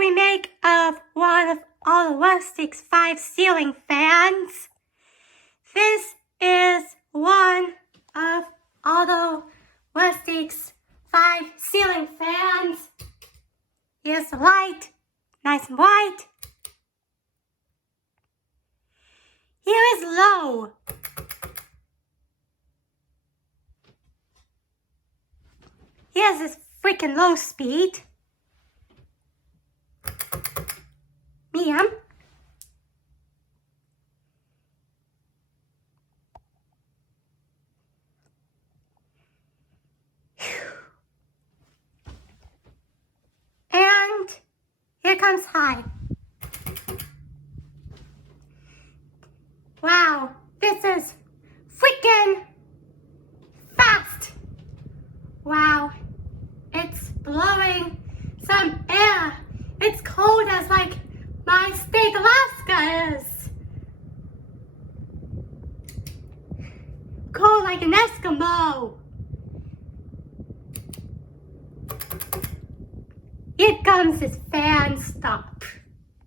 remake of one of Aldo's 5 ceiling fans. This is one of Aldo's 5 ceiling fans. Here's the light, nice and white. Here is low. Here's this freaking low speed. Medium. And here comes high. Wow, this is freaking fast. Wow, it's blowing some air. It's cold as like my state Alaska is. Cold like an Eskimo. Here comes this fan stop.